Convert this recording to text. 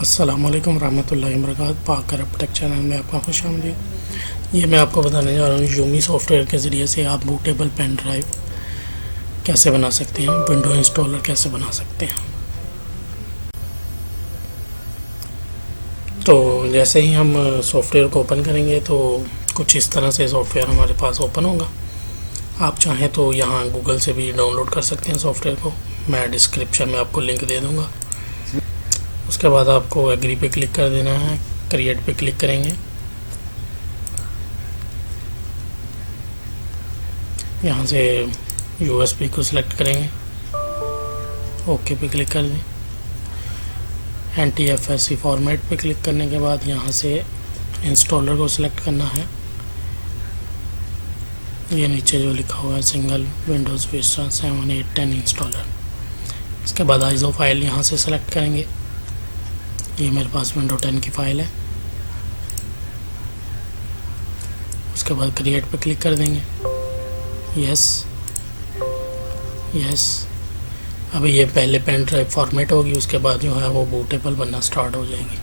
अस्सलाम वालेकुम रहमतुल्लाहि व बरकातहू। पाक अरब टेक चैनल में आपका खुशामदीद। ये मैं आपको बताने जा रहा हूँ यूमी सॉफ्टवेयर के ज़रिए से आप बूटेबल पेन ड्राइव कैसे बना सकते हैं, विंडो इंस्टॉलर कैसे बना सकते हैं। तो जैसे ही हम सॉफ्टवेयर को ओपन करेंगे तो कुछ इस तरह से सॉफ्टवेयर हमारे पास ओपन होगा। आप चाहें तो यहाँ गूगल से भी डाउनलोड कर सकते हैं सॉफ्टवेयर को, मैं डिस्क्रिप्शन में आपको लिंक दे दूँगा। उसके बाद आपको एग्री पे क्लिक कर देना है, क्रिएट पे क्लिक करेंगे। यहाँ से यूएसबी को सिलेक्ट करेंगे, ओके पे क्लिक कर दें। NTFS फॉर्मेट पे क्लिक करने के बाद यहाँ से इंस्टॉलर को सिलेक्ट करना है। ये नीचे जो लिखा हुआ है सिंगल विंडोज़ विस्टा 7, 8, 10 इंस्टॉलर। इसके बाद आइसो फाइल यहाँ से सिलेक्ट करेंगे। ये मेरे पास विंडो 10 की फ़ाइल है। उसके बाद क्रिएट पे क्लिक कर देंगे, यस यस। अभी ये पहले पेन ड्राइव फॉर्मेट होगी, उसके बाद जो है वो बूटेबल बनना स्टार्ट हो जाएगी।